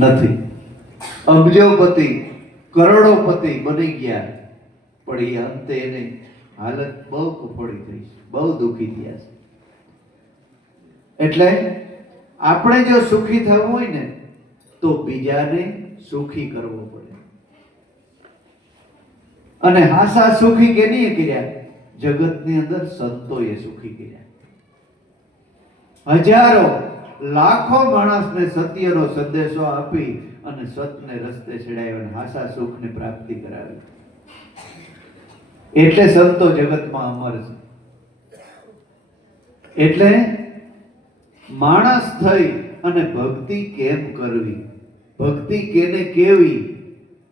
નથી. અબજોપતિ કરોડોપતિ બની ગયા, પણ એ અંતે એની હાલત બહુ કફોડી થઈ છે, બહુ દુઃખી થયા છે. એટલે આપણે જો સુખી થવું હોય ને તો બીજાને સુખી કરવો પડે. અને હાસા સુખી કેનીએ કર્યા? જગતની અંદર સંતોએ સુખી કર્યા. હજારો લાખો માણસને સત્યનો સંદેશો આપી અને સત્યને રસ્તે ચડાવ્યો અને હાસા સુખની પ્રાપ્તિ કરાવી. એટલે સંતો જગતમાં અમર છે. એટલે માણસ થઈ અને ભક્તિ કેમ કરવી, ભક્તિ કેને કેવી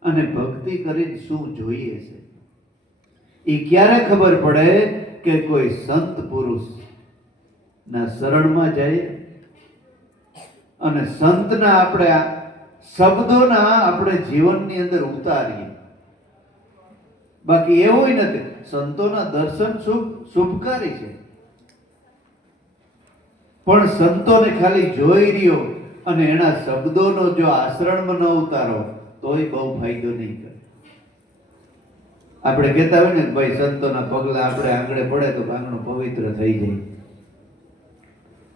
અને ભક્તિ કરીને શું જોઈએ છે, એ ક્યારે ખબર પડે કે કોઈ સંત પુરુષ ના શરણમાં જાય અને સંતના આપણે શબ્દોના આપણે જીવનની અંદર ઉતારીએ. બાકી એવું નથી. સંતોના દર્શન શુભકારી છે, પણ સંતોને ખાલી જોઈ રહ્યો અને એના શબ્દોનો જો આચરણમાં ન ઉતારો તોય બહુ ફાયદો નહીં કરે. આપણે કહેતા હોય ને ભાઈ સંતોના પગલા આપણે આંગળે પડે તો આંગણું પવિત્ર થઈ જાય.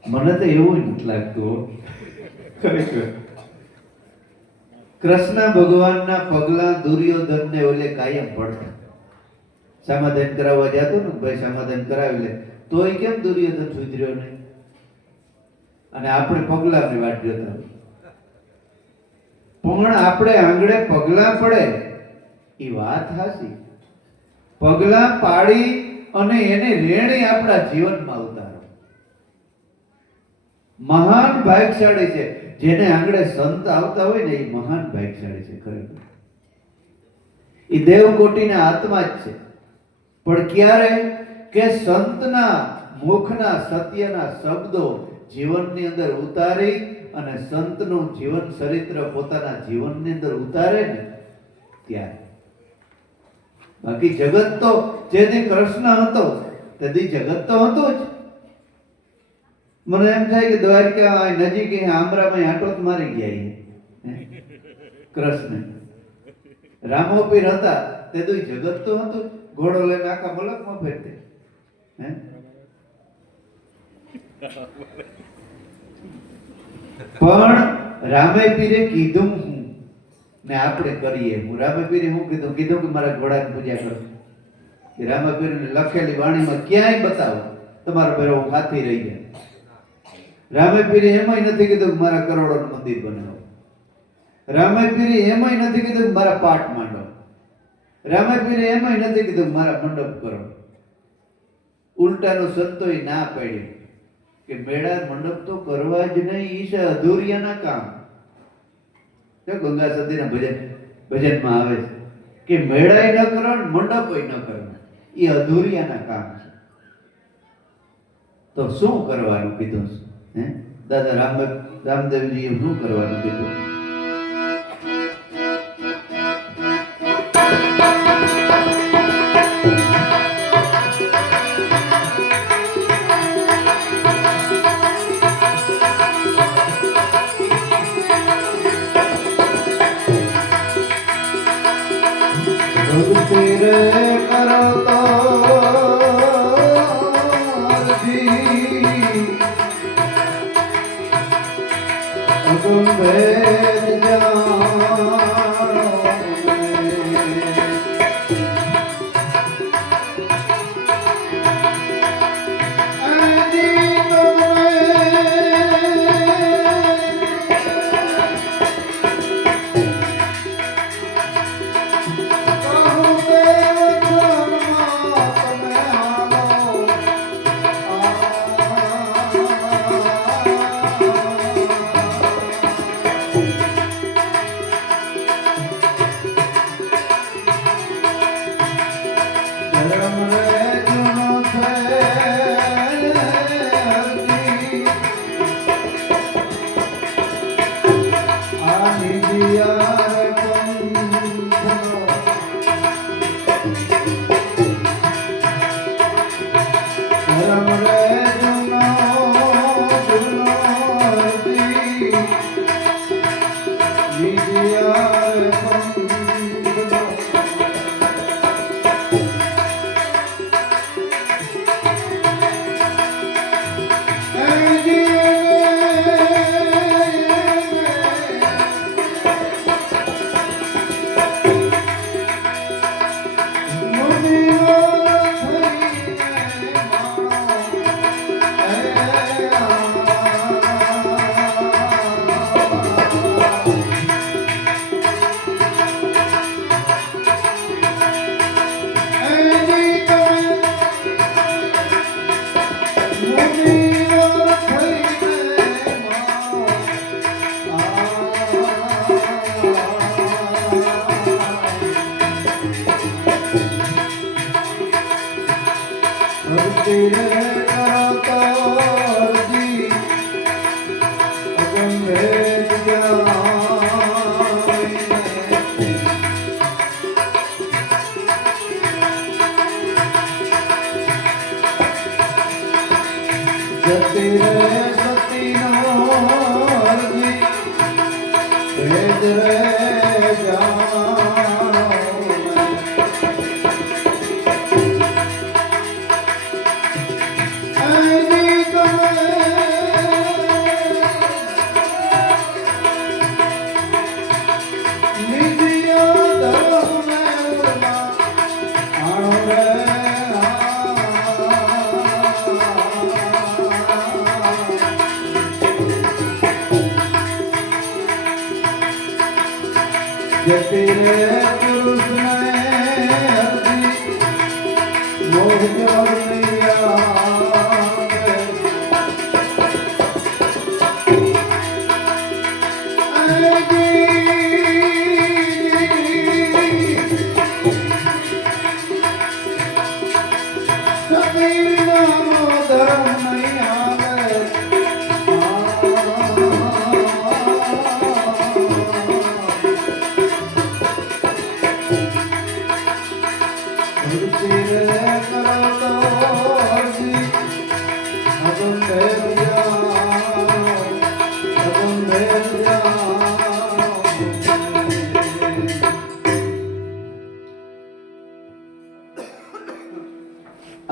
મને તો એવું નથી લાગતું. ખરેખર કૃષ્ણ ભગવાનના પગલા દુર્યોધનને ઓલે કાયમ પડતા. સમાધાન કરાવવા જતો ને ભાઈ સમાધાન કરાવી લે તોય કેમ દુર્યોધન સુધર્યો નહીં? અને આપણે પગલાની વાટ જોતા. પણ આપણે આંગળે પગલા પડે એ વાત હાસી. પગલા પાડી અને એને રેણી આપણા જીવનમાં ઉતારો. મહાન ભાગ્યશાળી છે જેને આંગળે સંત આવતા હોય ને, એ મહાન ભાગ્યશાળી છે ખરેખર. એ દેવકોટીના આત્મા જ છે. પણ ક્યારે કે સંતના મુખના સત્યના શબ્દો જીવનની અંદર ઉતારી અને સંતનું જીવન ચરિત્ર પોતાના જીવનની અંદર ઉતારે ને ત્યારે. બાકી જગત તો જેથી કૃષ્ણ હતો તેથી જગત તો હતો જ. મને એમ થાય કે દ્વારકા નજીક આમરામાં આંટો જ મારી ગયા કૃષ્ણ. રામોપીર હતા તે તો જગત તો હતું. ઘોડો લઈને આખા મલકમાં ફેરતે. પણ રામે પીરે કીધું હું ને આપણે કરીએ. હું રામે પીરે હું કીધું કે મારા ઘોડાની પૂજા કરો. કે રામે પીરે લખેલી વાણીમાં ક્યાંય બતાવો તમારો ભેરો હું હાથી રહી જાય. રામે પીરે એમાંય નથી કીધું કે મારા કરોડોનું મંદિર બનાવો. રામે પીરે એમાંય નથી કીધું કે મારા પાઠ માંડો. રામે પીરે એમાંય નથી કીધું કે મારા મંડપ કરો. ઉલટાનો સંતોય ના પાડી કે મેળા મંડપ તો કરવા જ નહીં, ઈ છે અધૂરિયાના કામ. ગંગા સતીના ભજનમાં આવે છે કે મેળાય ન કરો મંડપય ન કરો, એ અધૂરિયાના કામ છે. તો શું કરવાનું કીધું છે? દાદા રામદેવજીએ શું કરવાનું કીધું?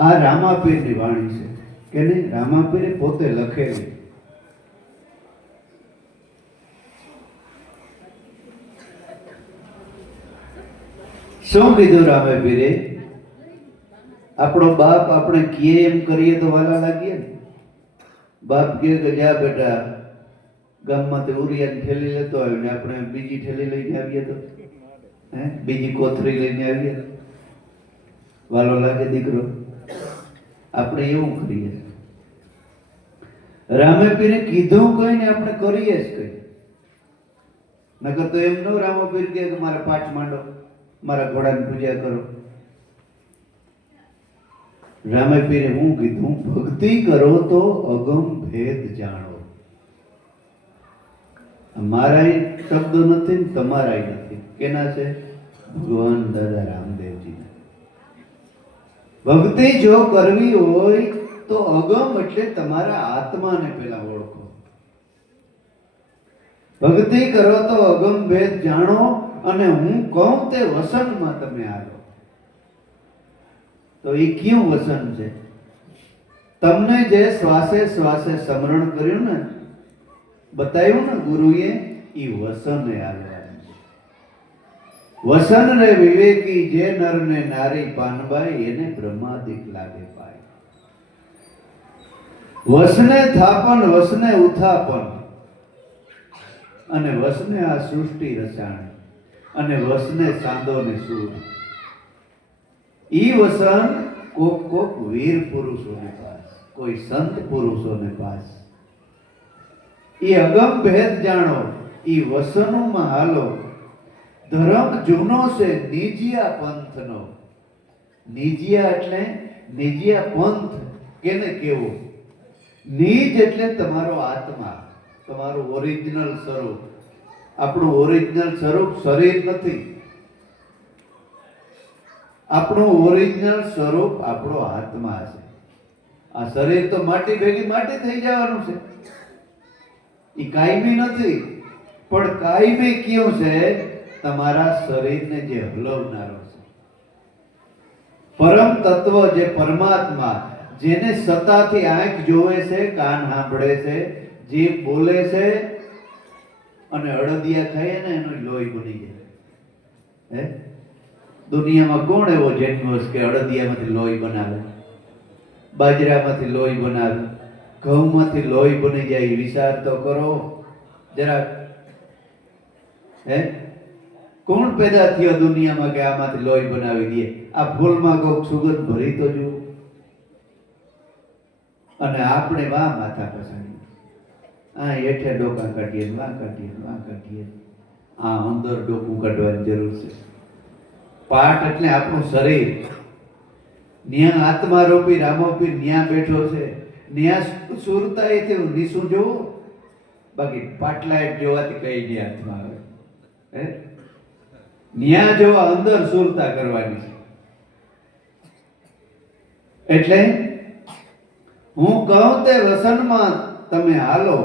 આ રામાપીરની વાણી છે કે નહીં? રામાપીરે પોતે લખેલી. શું કીધું રામાપીરે? આપણો બાપ આપણે કીએ એમ કરીએ તો વાલા લાગીએ ને. બાપ કહે કે જા બેટા ગામમાંથી ઉરિયાની થેલી લેતો આવ્યો ને આપણે બીજી થેલી લઈને આવીએ તો બીજી કોથળી લઈને આવીએ, વાલો લાગે દીકરો? આપણે એવું કરીએ. રામાપીરે કીધું કઈ ને આપણે કરીએ જ કઈ. નકર તો એમ નો રામાપીર કે મારા પાઠ માંડો, મારા ઘોડાની પૂજા કરો. રામાપીરે હું કીધું? ભક્તિ કરો તો અગમ ભેદ જાણો. મારા શબ્દો નથી ને તમારા નથી. કેના છે? ભગવાન દાદા રામદેવજી. ભક્તિ જો કરવી હોય તો અગમ એટલે તમારા આત્માને પેલા ઓળખો. ભક્તિ કરો તો અગમ ભેદ જાણો, અને હું કહું તે વસનમાં તમે આવો. તો એ કયું વસન છે? તમને જે શ્વાસે શ્વાસે સ્મરણ કર્યું ને, બતાવ્યું ને ગુરુએ, એ વસને આવ્યા. વસન રે વિવેકી જે નર ને નારી પાનબાઈ, એને બ્રહ્માદિક લાગે પાય. વસને થાપન વસને ઉથાપન, અને વસને આ સૃષ્ટિ રચાણ, અને વસને સાંદો ને સૂર. ઈ વસન કોક કોક વીર પુરુષોને પાસ, કોઈ સંત પુરુષોને પાસ. ઈ અગમ ભેદ જાણો, ઈ વસનોમાં હાલો. ધર્મ જૂનો છે નિજિયા પંથનો. નિજિયા એટલે નિજિયા પંથ કેને કેવો? નિજ એટલે તમારો આત્મા, તમારું ઓરિજિનલ સ્વરૂપ. આપણું ઓરિજિનલ સ્વરૂપ શરીર નથી. આપણું ઓરિજિનલ સ્વરૂપ આપણો આત્મા છે. આ શરીર તો માટી ભેગી માટી થઈ જવાનું છે. એ કાયમી નથી, પણ કાયમી કયું છે? તમારા શરીરને જે હલવનારો છે પરમ તત્વ, જે પરમાત્મા, જેને સતાથી આંખ જોવે છે, કાન સાંભળે છે, જીભ બોલે છે, અને અડદિયા ખાય ને એનું લોહી બની જાય. હે, દુનિયામાં કોણ એવો જન્મ છે કે અડદિયામાંથી લોહી બનાવે, બાજરામાંથી લોહી બનાવે, ઘઉંમાંથી લોહી બની જાય? વિચાર તો કરો જરાક. હે, કોણ પેદા થયો દુનિયામાં કે આમાંથી લોહી બનાવી દે? આ ફૂલમાં કોક સુગંધ ભરી તો જુઓ. અને આપણે વાહ માથા પછાડીએ, આ હેઠે ડોકા કાઢીએ, વાં કાઢીએ, વાં કાઢીએ. આ અંદર ડોકું કાઢવાની જરૂર છે. પાઠ એટલે આપણું શરીર. ન્યા આત્મારૂપી રામોપી ન્યા બેઠો છે, ન્યા સુરતા એ થયું નીસું જોવો, બાકી પાટલાઈટ જોવાથી કઈ નહીં હાથમાં આવે. હે ન્યા જોવા અંદર સુરતા કરવાની છે. એટલે હું કહું તે વસનમાં તમે હાલો,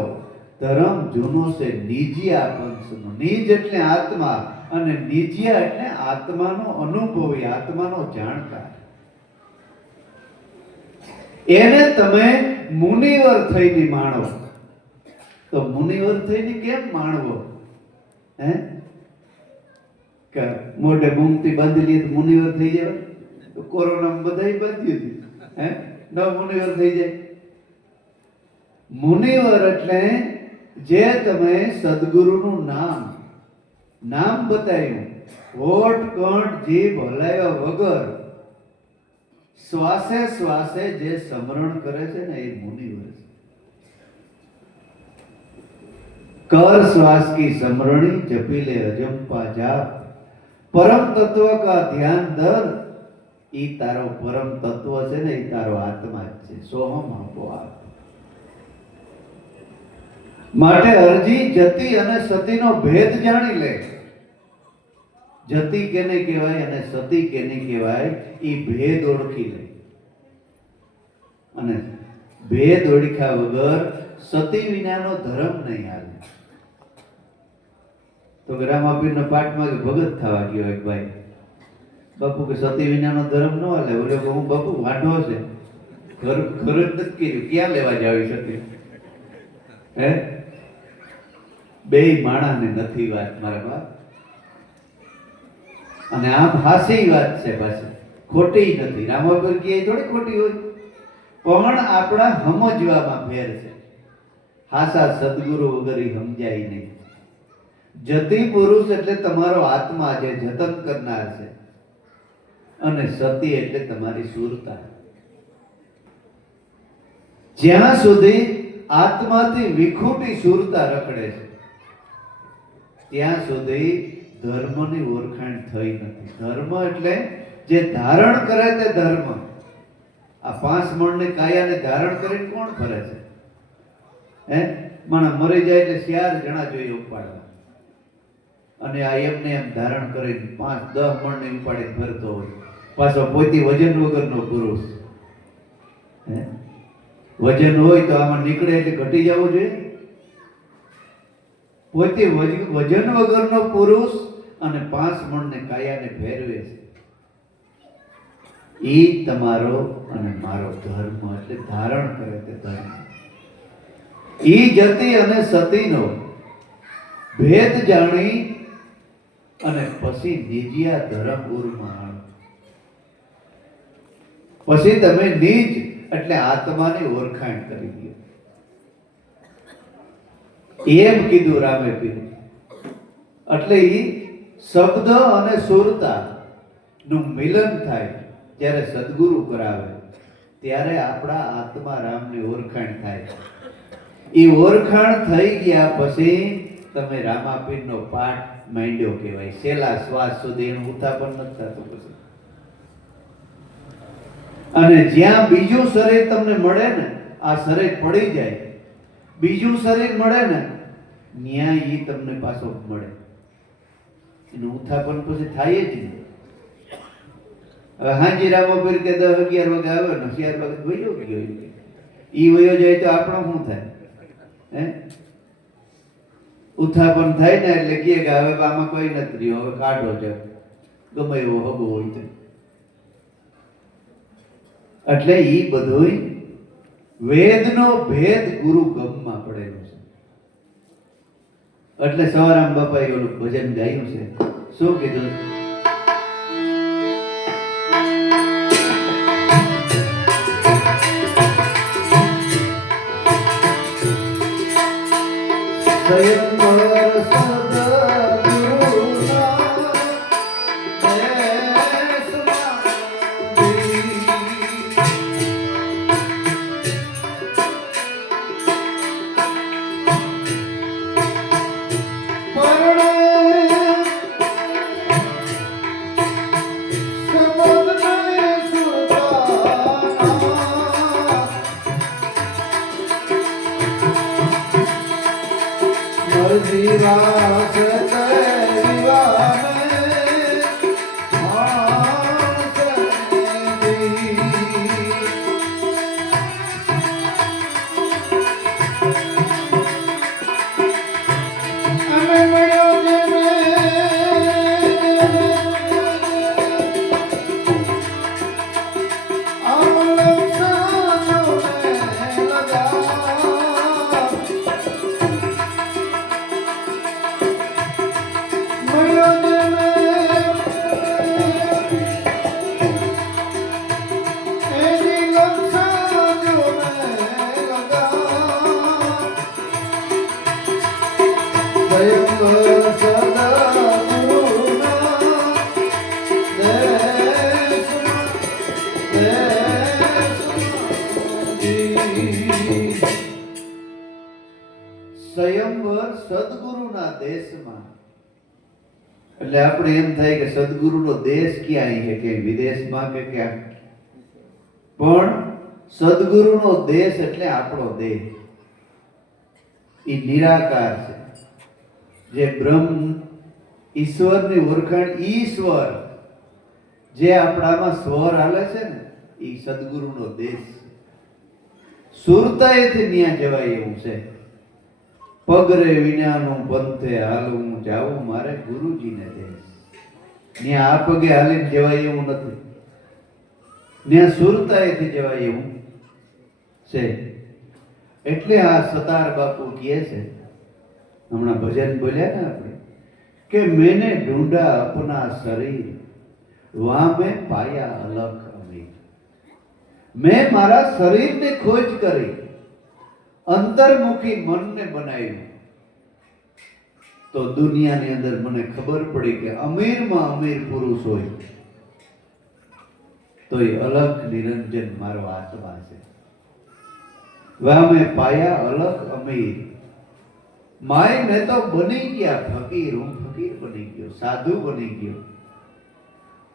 ધર્મ જૂનો છે નિજિયા પંથનો. નિજ એટલે આત્મા અને નિજિયા એટલે આત્માનો અનુભવી, આત્માનો જાણકાર. એને તમે મુનિવર થઈને માણો. તો મુનિવર થઈને કેમ માણવો? હે કે મોઢે મૂંગથી બાંધી લીધી મુનિવર થઈ જાય? તો કોરોના બધાય બાંધી હતી, હે ન મુનિવર થઈ જાય. મુનિવર એટલે જે તમે સદગુરુનું નામ બતાવ્યું, હોઠ કંઠ જીભ હલાવ્યા વગર શ્વાસે શ્વાસે જે સ્મરણ કરે છે ને એ મુનિવર છે. कर श्वास की स्मरणी जपी ले अजंपा जाप, परम तत्व का ध्यान धर. ઈ તારો પરમ તત્વ છે ને, ઈ તારો આત્મા જ છે. સોહમ આપોઆપ. માટે અરજી જતી અને સતીનો ભેદ જાણી લે. જતી કેને કહેવાય અને સતી કેને કહેવાય, ઈ ભેદ ઓળખી લે. અને ભેદ ઓળખ્યા વગર સતી વિનાનો ધર્મ નહીં હાલે. તો રામાપીરના પાઠમાં કે ભગત થવા ગયો એક ભાઈ, બાપુ કે સતી વિનાનો ધર્મ ન હાલે. બોલે કે હું બાપુ વાંઢો છે, ઘર જ નથી કર્યું, ક્યાં લેવા જાવી સતી? હે બેય માણાને નથી વાત મારા બાપ. અને આમ હાસી વાત છે, પાછી ખોટી નથી. રામાપીર કે થોડી ખોટી હોય, પણ આપણા સમજવામાં ફેર છે. હાસા સદગુરુ વગર સમજાય નહીં. જતી પુરુષ એટલે તમારો આત્મા જે જતન કરનાર છે, અને સતી એટલે તમારી સુરતા. જ્યાં સુધી આત્માથી વિખૂટી સુરતા રખડે છે, ત્યાં સુધી ધર્મની ઓળખાણ થઈ નથી. ધર્મ એટલે જે ધારણ કરે તે ધર્મ. આ 5 મણની કાયાને ધારણ કરીને કોણ ફરે છે? હે માણસ મરી જાય એટલે 4 જણા જોઈએ ઉપાડવા, અને આ એમને એમ ધારણ કરીને 5-10 મણને ઉપાડીને ફરતો હોય. પાછો પોતે વજન વગરનો પુરુષ. હે વજન હોય તો આમાં નીકળે એટલે ઘટી જવું જોઈએ. પોતે વજન વગરનો પુરુષ અને 5 મણને કાયાને ફેરવે છે. ઈ તમારો અને મારો ધર્મ, એટલે ધારણ કરે તે ધર્મ. ઈ જતી અને સતીનો ભેદ જાણી અને પછી નિજિયા ધર્મ ઉર્માણ. પછી તમે નિજ એટલે આત્માની ઓળખાણ કરી દો. એમ કીધું રામે પીર. એટલે ઈ શબ્દ અને સુરતા નું મિલન થાય જ્યારે સદગુરુ કરાવે, ત્યારે આપણા આત્મા રામની ઓળખાણ થાય. એ ઓળખાણ થઈ ગયા પછી તમે રામાપીરનો પાઠ માંડ્યો કહેવાય. છેલ્લા શ્વાસ સુધી એનું ઉત્થાપન નથી થતું પછી. અને જ્યાં બીજું શરીર તમને મળે ને, આ શરીર પડી જાય, બીજું શરીર મળે ને, ન્યાય ઈ તમને પાછો મળે. એનું ઉત્થાપન પછી થાય જ નહીં. હવે હાજી રામાપીર કે 10-11 વાગે આવે ને, 4 વાગે વયો ગયો. ઈ વયો જાય તો આપણો શું થાય? હે ઉત્થાપન થાય ને એટલે કહે કે હવે આમાં કોઈ નથી રહ્યો, હવે કાઢો છે, ગમે એવો હગો હોય તો. એટલે ઈ બધું વેદનો ભેદ ગુરુ ગમમાં પડેલો છે. એટલે સવારામ બાપાએ ઓલું ભજન ગાયું છે. શું કીધું? સ્વયંવર સદગુરુના દેશમાં પરણે સ્વયંવર સદગુરુના દેશમાં, એટલે આપણે એમ થાય કે સદગુરુનો દેશ ક્યાંય છે, કે વિદેશમાં કે ક્યાં, પણ સદગુરુનો દેશ એટલે આપણો દેહ. એ નિરાકાર છે, જે બ્રહ્મ ઈશ્વરની ઓળખાણ, ઈશ્વર જે આપણામાં સ્વર હાલે છે ને, એ સદગુરુનો દેશ છે. સુરતાએથી ન્યા જવાય એવું છે. પગરે વિનાનું પંથે હાલવું જાવું મારે ગુરુજીને દેશ. ન્યા આ પગે હાલીને જવાય એવું નથી, ન્યા સુરતાએથી જવાય એવું છે. એટલે આ સતાર બાપુ કહે છે, હમણાં ભજન બોલ્યા ને આપણે, કે મેને ઢૂંઢા અપના શરીર વહાં મેં પાયા અલખ અમીર. મેં મારા શરીરને ખોજ કરી, અંતર્મુખી મનને બનાવ્યું, તો દુનિયાની અંદર મને ખબર પડી કે અમીરમાં અમીર પુરુષ હોય તો એ અલખ નિરંજન મારો આત્મા છે. વામે પાયા અલખ અમીર. માય મેં તો બની ગયા ફકીર, હું ફકીર બની ગયો, સાધુ બની ગયો.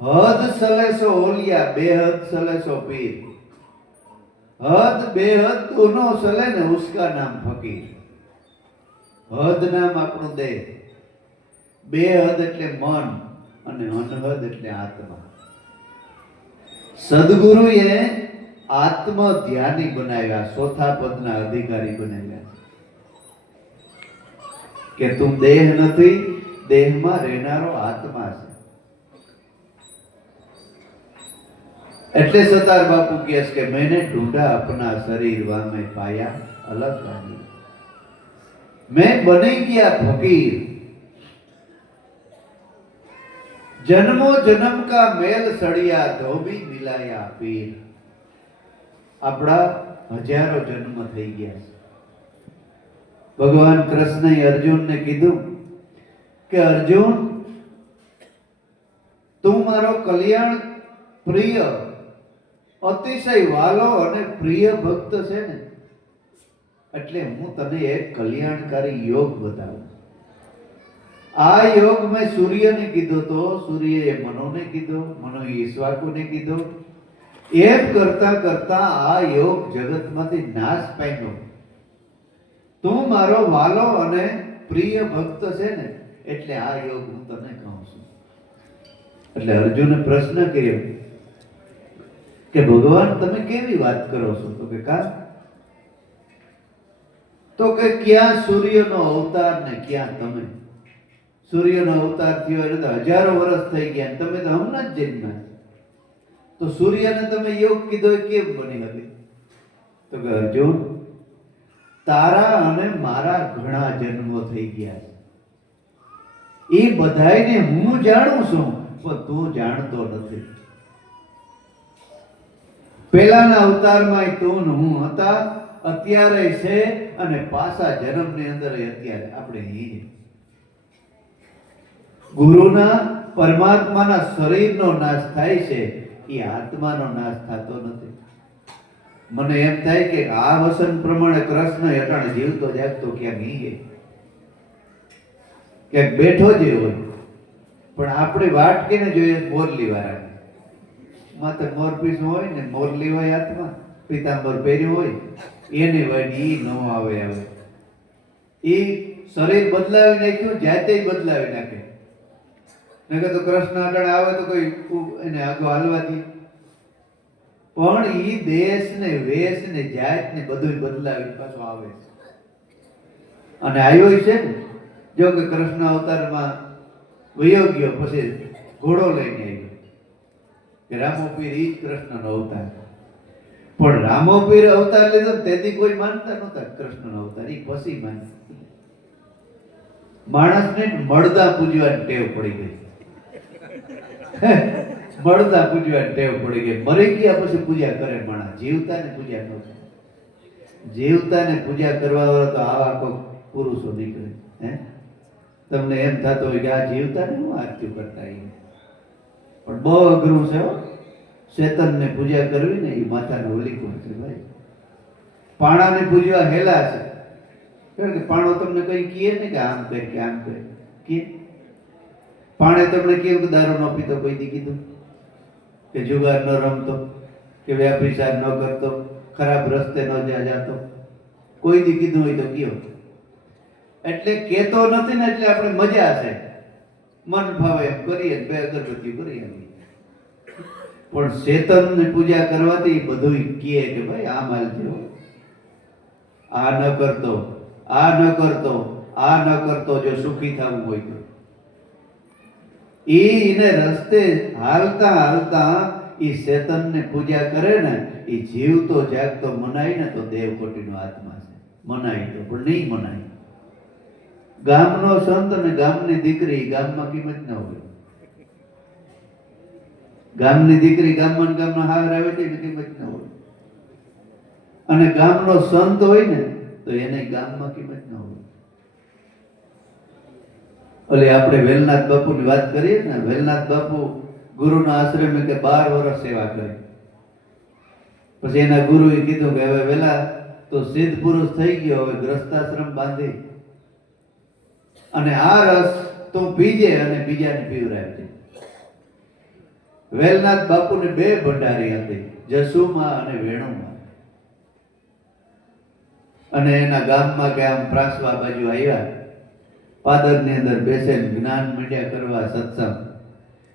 હદ સલેસો ઓલિયા, બેહદ સલેસો પીર. हद बेहद दोनों चले ने, उसका नाम फकीर. हद नाम આપણું દેહ, બેહદ એટલે મન અને અનહદ એટલે આત્મા. સદગુરુએ આત્મ ધ્યાની બનાવ્યા, ચોથા પદના અધિકારી બનાવ્યા કે તું દેહ નથી, દેહમાં રહેનારો આત્મા છે. એટલે સતાર બાપુ કહે છે કે મેને ઢૂંઢા अपना शरीर वामे पाया अलग अमीर. मैं बनी गया फकीर, जन्मों जन्म का मेल सड़िया धोबी मिलाया पीर. આપણા હજારો જન્મ થઈ ગયા છે. ભગવાન કૃષ્ણએ અર્જુનને કીધું કે અર્જુન, તું મારો કલ્યાણ પ્રિય, અતિશય વાલો અને પ્રિય ભક્ત છે ને, એટલે હું તને એક કલ્યાણકારી યોગ બતાવું. આ યોગ મેં સૂર્યને કીધો તો સૂર્યએ મનોને કીધો, મનોએ ઈશ્વાકુને કીધો. એમ કરતા કરતા આ યોગ જગતમાંથી નાશ પામ્યો. તું મારો વાલો અને પ્રિય ભક્ત છે ને, એટલે આ યોગ હું તને કહું છું. એટલે અર્જુને પ્રશ્ન કર્યો કે ભગવાન તમે કેવી વાત કરો છો? તો કે કા, તો કે ક્યાં સૂર્યનો અવતાર ને ક્યાં તમે. સૂર્યનો અવતાર થયો એટલે તો હજારો વર્ષ થઈ ગયા, તમે તો હમણાં જ જન્મ્યા. તો સૂર્યને તમે યોગ કીધો એ કેમ બની હતી? તો કે અર્જુન, તારા અને મારા ઘણા જન્મો થઈ ગયા છે, એ બધાયને હું જાણું છું, પણ તું જાણતો નથી. પહેલાના અવતારમાં તું હું હતા, અત્યારે છે, અને પાછા જન્મની અંદર અત્યારે આપણે અહીં. ગુરુના પરમાત્માના શરીરનો નાશ થાય છે, એ આત્માનો નાશ થતો નથી. મને એમ થાય કે આ વસન પ્રમાણે કૃષ્ણ હેઠળ જીવતો જાગતો ક્યાંક નહીં, ક્યાંક બેઠો જ હોય, પણ આપણે વાટ કેને જોઈએ? મોરલી વાળા માથે મોરપીસ હોય ને, મોરલી હોય હાથમાં, પીતાંબર પહેર્યું હોય, એને વાડી ઈ ન આવે. હવે ઈ શરીર બદલાવી નાખ્યું, જાતે બદલાવી નાખે. નકર તો કૃષ્ણ આગળ આવે તો કોઈ એને આગળ હાલવા દે, પણ ઈ દેશ ને વેશ ને જાત ને બધું બદલાવી પાછો આવે છે. અને આવ્યો છે ને, જો કે કૃષ્ણ અવતારમાં વયો ગયો, પછી ઘોડો લઈને આવ્યો કે રામોપીર ઈ જ કૃષ્ણનો અવતાર. પણ રામોપીર અવતાર લીધો તેથી કોઈ માનતા નહોતા કૃષ્ણનો અવતાર, ઈ પછી માનતા. માણસને મળદા પૂજવાની ટેવ પડી ગઈ. મળદા પૂજવાની ટેવ પડી ગઈ. મરી ગયા પછી પૂજા કરે માણસ, જીવતાને પૂજા ન કરે. જીવતાને પૂજા કરવા વાળા તો આવા કોઈ પુરુષો નીકળે. હે, તમને એમ થતો હોય કે આ જીવતાને હું આરતી કરતા પણ બહુ અઘરું છે. શેતનને પૂજા કરવી ને એ માથાનો ઓલીકો છે ભાઈ. પાણાને પૂજવા હેલા છે, કારણ કે પાણો તમને કઈ કહે ને કે આમ કઈ કે આમ કઈ કે. પાણે તમને કેવું કે દારૂ ન પીતો, કોઈ દી કીધું કે જુગાર ન રમતો, કે વ્યાપિસાર ન કરતો, ખરાબ રસ્તે ન જાતો, કોઈ દી કીધું હોય તો કયો. એટલે કેતો નથી ને, એટલે આપણે મજા છે, મન ભાવે એમ કરીએ, બે અગરબત્તી કરીએ. પણ શેતનની પૂજા કરવાથી બધું કહે કે ભાઈ આમ હાલજો, આ ન કરતો, આ ન કરતો, આ ન કરતો, જો સુખી થવું હોય તો. એને રસ્તે હાલતા હાલતા એ શેતનને પૂજા કરે ને, એ જીવતો જાગતો મનાય ને તો દેવકોટીનો આત્મા છે. મનાય તો, પણ નહીં મનાય. ગામનો સંત અને ગામની દીકરી ગામમાં કિંમત ન હોય. ગામની દીકરી ગામમાં ગામના હાર આવે છે એની કિંમત ન હોય. અને ગામનો સંત હોય ને તો એને ગામમાં કિંમત ન હોય. ઓલે આપણે વેલનાથ બાપુની વાત કરીએ ને, વેલનાથ બાપુ ગુરુના આશ્રમે કે 12 વર્ષ સેવા કરી. પછી એના ગુરુએ કીધું કે હવે વેલા તો સિદ્ધ પુરુષ થઈ ગયો, હવે ગ્રસ્તાશ્રમ બાંધી અને આ રસ તો પીજે અને બીજાને પીવરાવજે. વેલનાથ બાપુને 2 ભંડારી હતી, જસુમાં અને વેણુમાં. અને એના ગામમાં કે આમ પ્રાસવા બાજુ આવ્યા, પાદરની અંદર બેસીને જ્ઞાન મીડિયા કરવા સત્સંગ.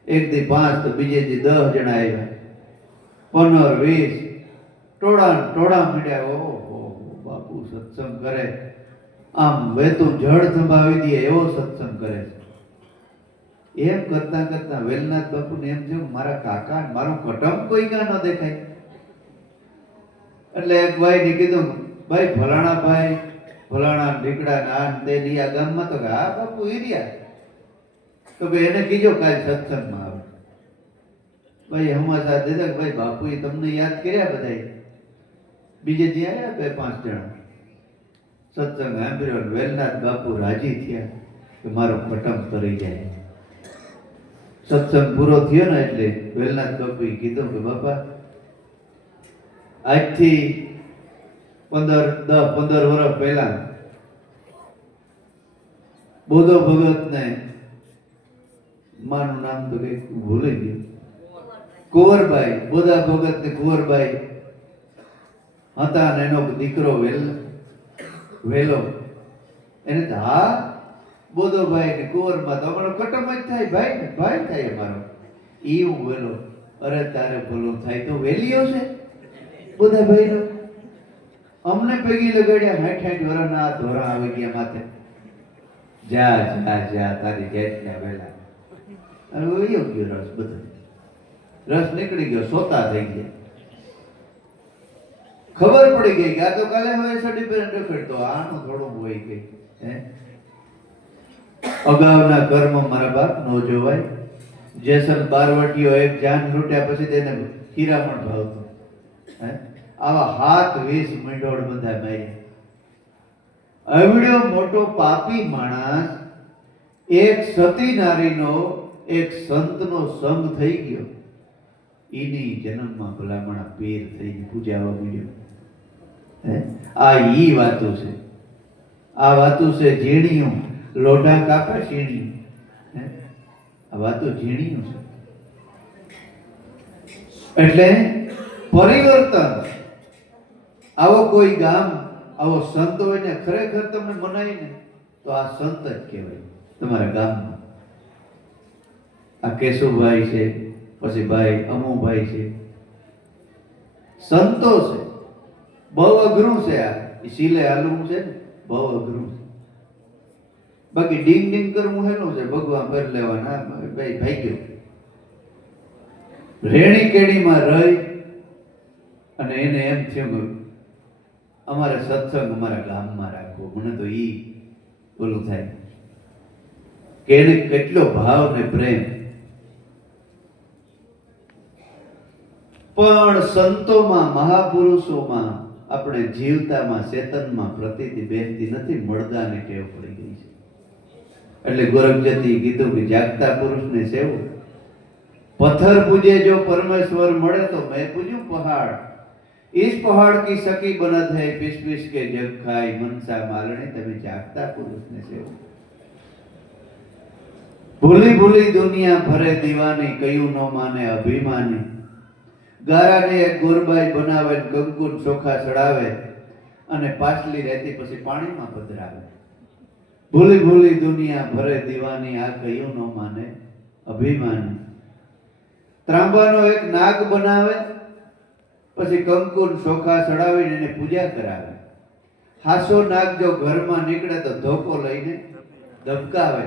એક દી 5 તો બીજે દી 10 જણા આવ્યા, 15 20 ટોળા મીડિયા. ઓહો, બાપુ સત્સંગ કરે, આમ વેતું જળ સંભાવી દે એવો સત્સંગ કરે છે. એમ કરતા કરતા વેલનાથ બાપુને એમ થયું મારા કાકા મારો કટમ કોઈ કાં ન દેખાય. એટલે એક ભાઈને કીધું, ભાઈ ફલાણા ભાઈ, ફલાણા ઢીકડા નાન તે આ ગામમાં. તો હા બાપુ એ રહ્યા. તો ભાઈ એને કીજો કાલ સત્સંગમાં આવે. ભાઈ હમાસા દીધા કે ભાઈ બાપુએ તમને યાદ કર્યા બધા. બીજે દી આવ્યા 2-5 જણા સત્સંગ સાંભળ્યો. વેલનાથ બાપુ રાજી થયા કે મારો કટમ તરી જાય. સત્સંગ પૂરો થયો ને એટલે વેલનાથ બાપુએ કીધું કે બાપા આજથી 10-15 વર્ષ પહેલા બોધો ભગતને, માનું નામ તો કઈ ભૂલી ગયું, કુંવરબાઈ, બોધા ભગત ને કુંવરબાઈ હતા અને એનો દીકરો વેલો. એને તો હા બોધોભાઈ ને કુંવરમાં તો અમારો કટમ જ થાય, ભાઈ ને ભાઈ થાય અમારો. ઈ હું વેલો. અરે તારે ભલું થાય તો વેલીઓ છે બોધાભાઈ નો. અમને પૈકી લગાડ્યા 60-60 વર્ષના ધોરણ આવી ગયા માથે. જા જા જા તારી જેટલા વેલા. અને વયો ગયો રસ, બધો રસ નીકળી ગયો, સોતા થઈ ગયા. ખબર પડી ગઈ કે આ તો કાલે હવે સડી પર રખડતો, આનું થોડું હોય ગઈ. હે, અગાઉના કર્મ મારા બાપ નો જોવાય. જેસલ બારવટીઓ એક જાન લૂટ્યા પછી તેને હીરામણ ભાવતો. હે, આવા 7-20 મીંડોળ બધા માર્યા. અવડ્યો મોટો પાપી માણસ એક સતી નારીનો, એક સંતનો સંગ થઈ ગયો. એની જન્મમાં ભલામણા પીર થઈને પૂજાવા મળ્યો. આ ઈ વાતો છે. આ વાતો છે ઝીણિયું. લોઢા કાપે ઝીણિયું. આ વાતો ઝીણિયું છે. એટલે પરિવર્તન. આવો કોઈ ગામ, આવો સંત હોય ને ખરેખર તમને મનાય ને તો આ સંત જ કહેવાય તમારા ગામમાં. આ કેશુભાઈ છે, પછી ભાઈ અમુભાઈ છે, સંતો છે. બહુ અઘરું છે આ સિલે હાલવું છે ને, બહુ અઘરું છે. બાકી ડીંગ ડીંગ કરવું હેલું છે, ભગવાન ભર લેવાના ભાઈ ભાઈ ગયો. રેણી કેણીમાં રહી અને એને એમ થયું અમારે સત્સંગ અમારા ગામમાં રાખવો. મને તો ઈ ઓલું થાય. કે એને કેટલો ભાવ ને પ્રેમ. પણ સંતોમાં, મહાપુરુષોમાં આપણે જીવતામાં, ચેતનમાં પ્રતીતિ બેસતી નથી, મળદાને ટેવ પડી ગઈ છે. એટલે ગોરખજતીએ કીધું કે જાગતા પુરુષને સેવો. પથ્થર પૂજે જો પરમેશ્વર મળે તો મેં પૂજ્યું પહાડ. इस पहाड़ की सकी बनत है पिस पिस के जग खाई मनसा मालने. તમે જાગતા પુરુષને સેવો. ભૂલી ભૂલી દુનિયા ભરે દીવાની, કયું ન માને અભિમાની. ગારાને એક ગોરબાઈ બનાવે, કંકુન ચોખા ચડાવે અને પાછલી રહેતી પછી પાણીમાં પધરાવે. ભૂલી ભૂલી દુનિયા ભરે દીવાની, આ કયું ન માને અભિમાની. ત્રાંબાનો એક નાગ બનાવે, પછી કંકુન ચોખા ચડાવીને એને પૂજા કરાવે. હાસો નાગ જો ઘરમાં નીકળે તો ધોકો લઈને ધબકાવે.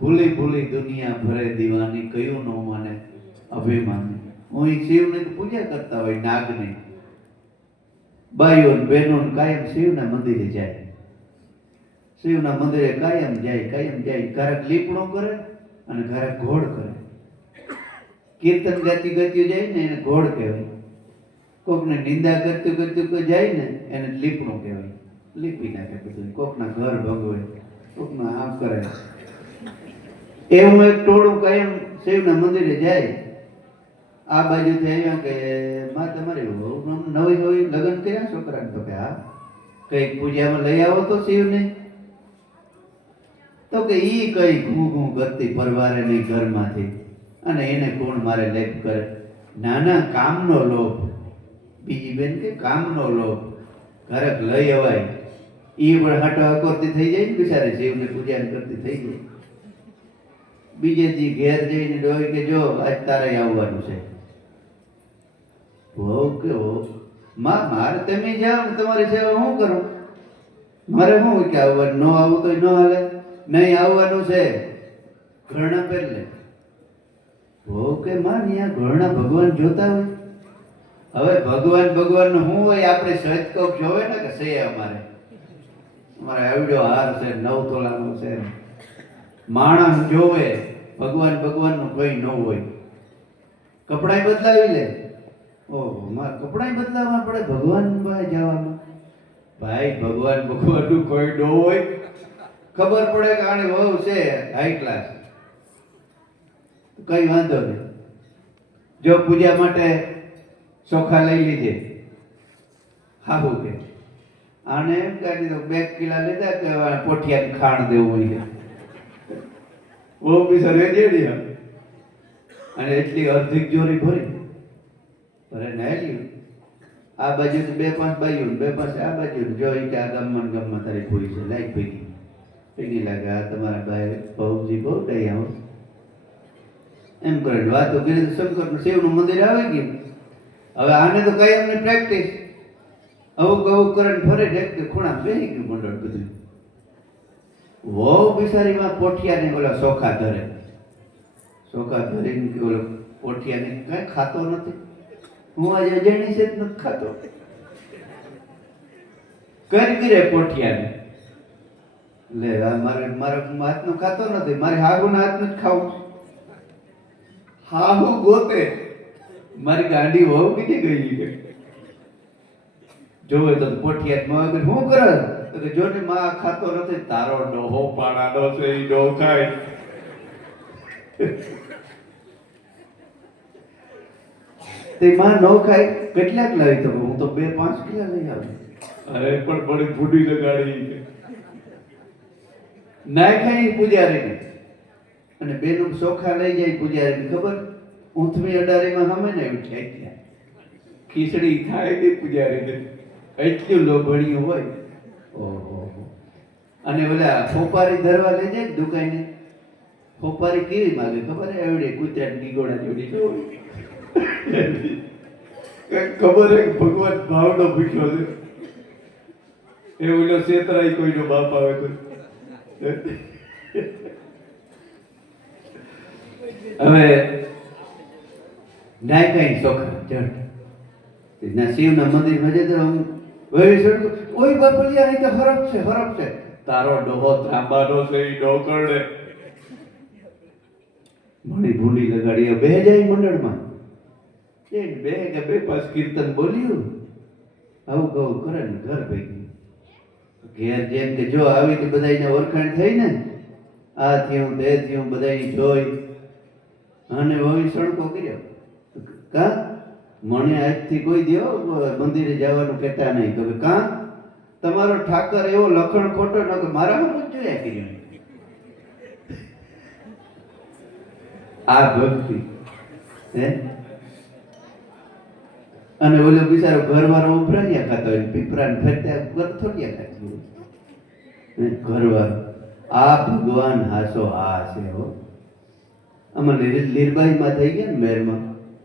ભૂલી ભૂલી દુનિયા ભરે દીવાની, કયું ન માને અભિમાની. હું શિવને પૂજા કરતા હોય, નાગને. બાઈઓ બહેનો કાયમ શિવના મંદિરે જાય, શિવના મંદિરે કાયમ જાય. ઘરાક લીપણો કરે અને ઘરાક ઘોડ કરે. કીર્તન ગાતી ગાતી જાય ને એને ઘોડ કહેવાય. કોકને નિંદા કરતું કરતું કોઈ જાય ને એને લીપણું કહેવાય. લીપી નાખે બધું, કોકના ઘર ભંગવે, કોકના આમ કરે. એવું એક ટોળું કાયમ શિવના મંદિરે જાય. આ બાજુથી આવ્યા કે માં તમારે નવી નવી લગ્ન કર્યા છોકરાને? તો કે હા. કઈક પૂજામાં લઈ આવો તો શિવને. તો કે ઈ કઈ ઘૂ ઘૂ કરતી પરવારે નહીં ઘરમાંથી, અને એને કોણ મારે લેપ કરે. નાના કામનો લોભ. બીજી બેન કે કામનો લોભ. ઘરક લઈ અવાય ઈ પણ હાટો કરતી થઈ જાય ને બિચારી, શિવને પૂજા કરતી થઈ જાય. બીજે દી ઘેર જઈને ડોહી કે જો આજ તારે આવવાનું છે. વહુ કે માં મારે તમે જાઓ, તમારી સેવા હું કરું, મારે શું કે આવવાનું? ન આવું તો ન હાલે. નહીં આવવાનું છે, ઘરણા પહેરલે. વહુ કે માં ત્યાં ઘરણા ભગવાન જોતા હોય. હવે ભગવાન શું હોય? આપણે સહજ કોક જોવે ને કે છે અમારે આવડો હાર છે, 9 તોલાનો છે. માણસ જોવે, ભગવાન નું કઈ ન હોય. કપડાય બદલાવી લે. ઓહો, મારે કપડાય બદલાવવા પડે ભગવાન પાસે જવામાં? ભાઈ ભગવાન નું કોઈ ન હોય. ખબર પડે કે આને વહુ છે હાઈ ક્લાસ, કઈ વાંધો નહીં. જો પૂજા માટે ચોખા લઈ લીધે, હાહુ કે આને એમ કહી દીધું 2 કિલા લીધા કે પોઠિયાને ખાણ દેવું હોય. બહુ પૈસા રેડી અને એટલી અર્ધિક જોરી ભરી નાયલી. આ બાજુ 2-5 બાજુ, 2-5 આ બાજુ. જો કે આ ગામમાં તારી ભૂઈ છે, લાઈક ભેગી લાગે. આ તમારા ભાઈ બહુજી બહુ દઈ આવો એમ કરીને વાતો કરી. શંકર શિવનું મંદિર આવી ગયું. હવે આને તો કઈ એમની પ્રેક્ટિસ. આવું કરીને ફરે ઢેક ખૂણા બેસી ગયું મંડળ બધું. વહુ બિચારીમાં પોઠિયાને ઓલા ચોખા ધરે. ચોખા ધરીને ઓલો પોઠિયાને કઈ ખાતો નથી. હું આજે અજાણી છે નથી ખાતો. કરી પોઠિયાને લે મારા હાથનું ખાતો નથી, મારે હાહુના હાથનું જ ખાવું. હાહુ ગોતે મારી ગાડી વહુ કીધી ગઈ. જોવે તો પોઠિયા શું કરે? તો કે જો ને માં ખાતો નથી, તારો ડોહો પાડાનો છે, ઈ ડો ખાય. તે માં ન ખાય. કેટલાક લાવી? તો હું તો 2-5 કિલા લઈ આવી. અરે પણ બડી ફૂડી લગાડી. ના ખાઈ પૂજારીને, અને બેનું ચોખા લઈ જાય પૂજારીને. ખબર ઊંથમી અડારીમાં હમે ને એવું થાય ત્યાં ખીચડી થાય ને પૂજારીને. એટલું લોભણિયું હોય. ઓહો. અને ઓલા ફોપારી ધરવા લઈ જાય દુકાને. ફોપારી કેવી માગે ખબર? એવડી કૂતરાની ગીગોડા જોડી હોય. ખબર હે ભગવાન ભાવનો ભૂખ્યો છે. એ ઓલો છેતરાય કોઈનો બાપ આવે તો. હવે નાય કઈ ચોખા ચડ ના શિવના મંદિરમાં જતો ઓય બાપલિયા અહીં તો હરફ છે. તારો ડોહો ત્રાંબાનો છે, ઈ ડોકરડે મોટી ભૂંડી લગાડી બે જાય મંડળમાં બે કે બે પાસ કીર્તન બોલ્યું આવું કહું કરે ને ઘર ભેગી ઘેર જેમ કે જો આવી તો બધાને ઓળખાણ થઈ ને આ થયું તે થયું બધાની જોઈ અને વળી સડકો કર્યો કા મને આજથી કોઈ દ્યો મંદિરે જવાનું કહેતા નહીં તો કા તમારો ઠાકર એવો લખણ ખોટો ન કે મારામાં જ જોયા કર્યું આ ભક્તિ હે અને ઓલો બિચારો ઘરવાળો ઉભરાયા ખાતો હોય પીપરાને ફરતા ઘર થોડિયા ખાતી હોય ઘરવાળો આ ભગવાન હાસો આ છે હો આમાં લીરબાઈમાં થઈ ગયા ને મેરમાં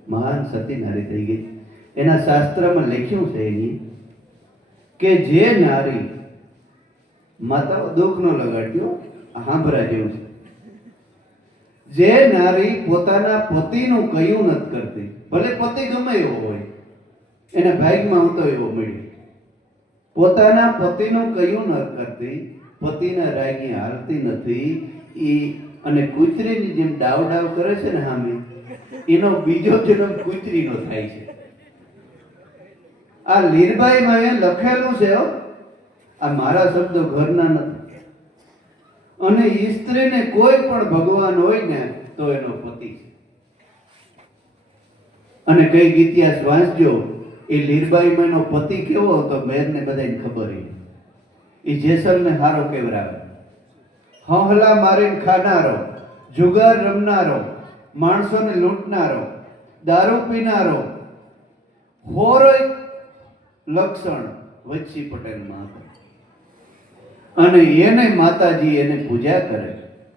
મહાન સતી નારી થઈ ગઈ એના શાસ્ત્રમાં લખ્યું છે એની કે જે નારી માતાઓ દુઃખ નો લગાડ્યો હાંભરા જેવું છે જે નારી પોતાના પતિનું કયું નથી કરતી ભલે પતિ ગમે એવો હોય એના ભાગમાં હું તો એવો મળ્યો પોતાના પતિનું કયું ન કરતી પતિના રાગી હાલતી નથી ઈ અને કૂતરીની જેમ ડાવ ડાવ કરે છે ને સામે એનો બીજો જન્મ કૂતરીનો થાય છે આ લીરબાઈમાં એ લખેલું છે આ મારા શબ્દો ઘરના નથી અને સ્ત્રીને કોઈ પણ ભગવાન હોય ને તો એનો પતિ છે અને કઈ ઇતિહાસ વાંચજો એ લીરબાઈમાં એનો પતિ કેવો હતો મેરને બધાને ખબર એ જેસલને હારો કેવરાવે હંહલા મારીને ખાનારો જુગાર રમનારો માણસોને લૂંટનારો દારૂ પીનારો હોરોય લક્ષણ વચ્ચી પટેલમાં હતો અને એને માતાજી એને પૂજા કરે